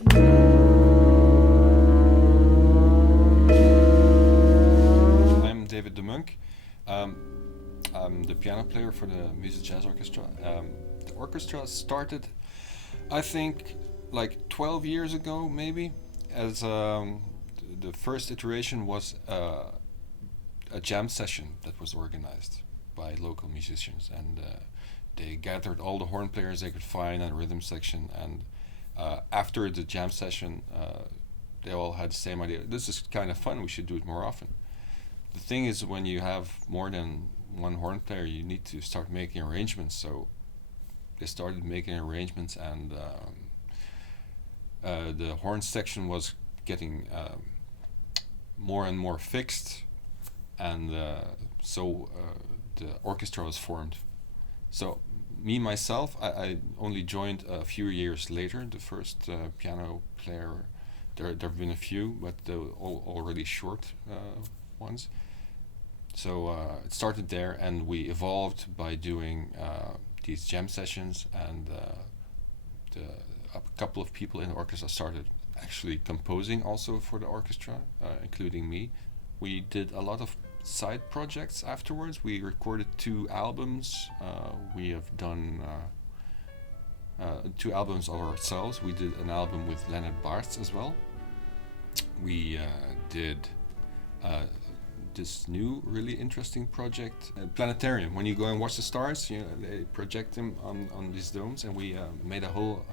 I'm David Demuynck. I'm the piano player for the MUZE Jazz Orchestra. The orchestra started, I think, like 12 years ago, maybe, as the first iteration was a jam session that was organized by local musicians, and they gathered all the horn players they could find and rhythm section, and after the jam session, they all had the same idea. This is kind of fun. We should do it more often. The thing is, when you have more than one horn player, you need to start making arrangements. So they started making arrangements, and the horn section was getting more and more fixed, and so the orchestra was formed. So me myself, I only joined a few years later. The first piano player, there have been a few, but they were all already short ones. So it started there, and we evolved by doing these jam sessions, and a couple of people in the orchestra started actually composing also for the orchestra, including me. We did a lot of side projects afterwards. We recorded 2 albums. We have done 2 albums of ourselves. We did an album with Lennert Baerts as well. We did this new really interesting project, planetarium. When you go and watch the stars, they project them on these domes, and we made a whole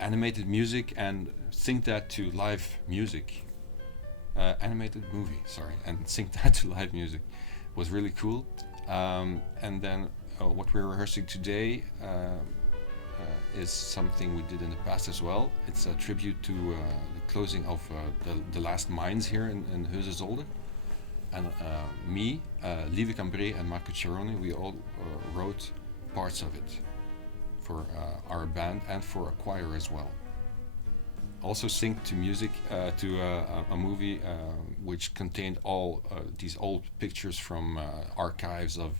animated music and sync that to live music. Animated movie, sorry, and sync that to live music was really cool. And then what we're rehearsing today is something we did in the past as well. It's a tribute to the closing of the last mines here in Heusden-Zolder. And me, Lieven Cambré, and Marco Cirone, we all wrote parts of it for our band and for a choir as well. Also synced to music, to a movie which contained all these old pictures from archives of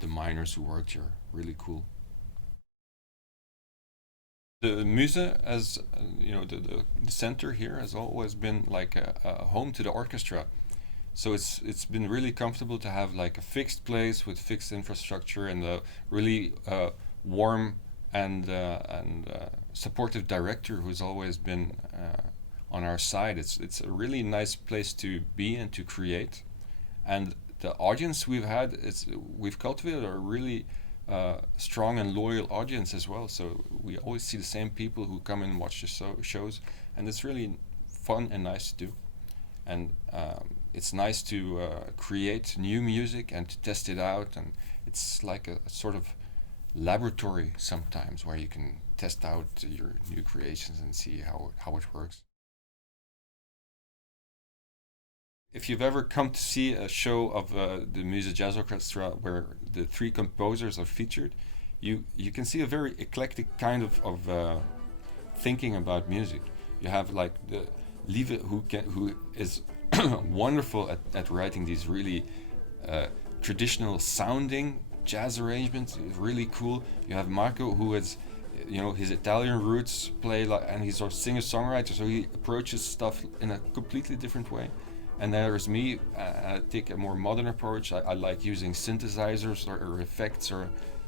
the miners who worked here. Really cool. The MUZE, as the center here, has always been like a home to the orchestra. So it's been really comfortable to have like a fixed place with fixed infrastructure and a really warm and supportive director who's always been on our side. It's a really nice place to be and to create, and the audience we've cultivated a really strong and loyal audience as well. So we always see the same people who come and watch the shows, and it's really fun and nice to do. And it's nice to create new music and to test it out, and it's like a sort of laboratory sometimes where you can test out your new creations and see how it works. If you've ever come to see a show of the MUZE Jazz Orchestra where the 3 composers are featured, you can see a very eclectic kind of thinking about music. You have like the Lieven who is wonderful at writing these really traditional sounding jazz arrangements. It's really cool. You have Marco, who is, his Italian roots play and he's a singer-songwriter, so he approaches stuff in a completely different way. And there's me. I take a more modern approach. I like using synthesizers or effects,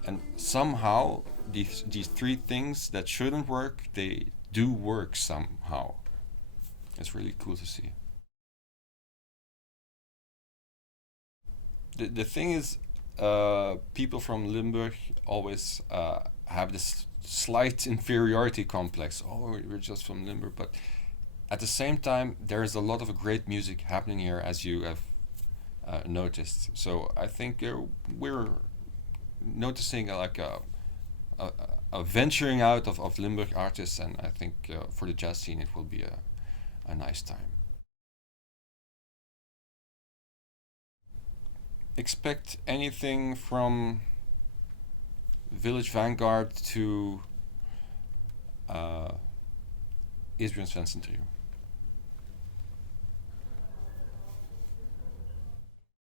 and somehow these 3 things that shouldn't work, they do work somehow. It's really cool to see. The thing is, people from Limburg always have this slight inferiority complex. Oh, we're just from Limburg, but at the same time, there is a lot of great music happening here, as you have noticed. So I think we're noticing like a venturing out of Limburg artists, and I think for the jazz scene it will be a nice time. Expect anything from Village Vanguard to Israel Trio.